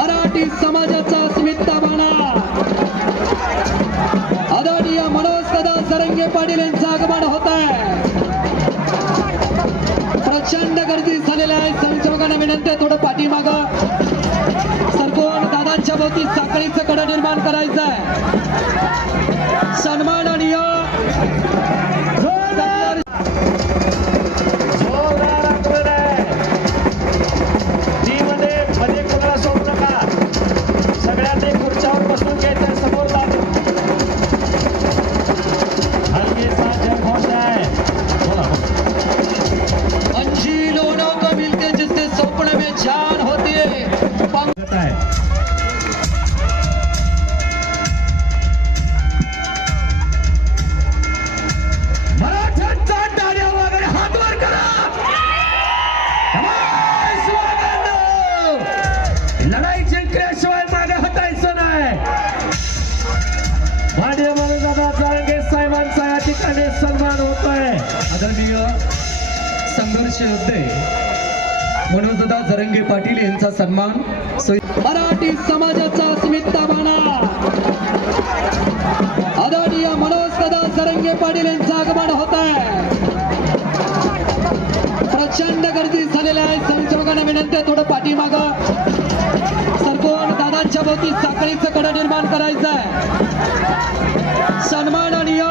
मराठी समाजाचा अस्मिता बाणा आदरणीय मनोजदादा जरंगे पाटील यांचं आगमन होत आहे। प्रचंड गर्दी झालेली आहे। संचालकांना विनंती आहे थोडं पाठीमागं सरकून दादांच्या भोवती साखळीचं कडं निर्माण करायचं आहे। सन्माननीय लढाई जिंकल्याशिवाय मागे हटायचं नाही। माननीय मनोजदादा जरंगे साहेबांचा या ठिकाणी सन्मान होत आहे। आदरणीय संघर्ष योद्धे मनोजदादा जरंगे पाटील यांचा सन्मान मराठी समाजाचा अस्मिता बाणा आदरणीय मनोजदादा जरंगे पाटील यांचं आगमन होत आहे। प्रचंड गर्दी झालेली आहे। संचालकांना विनंती आहे थोडं पाठीमागं सरकून दादांच्या भोवती साखळीचं कडं निर्माण करायचं आहे। सन्माननीय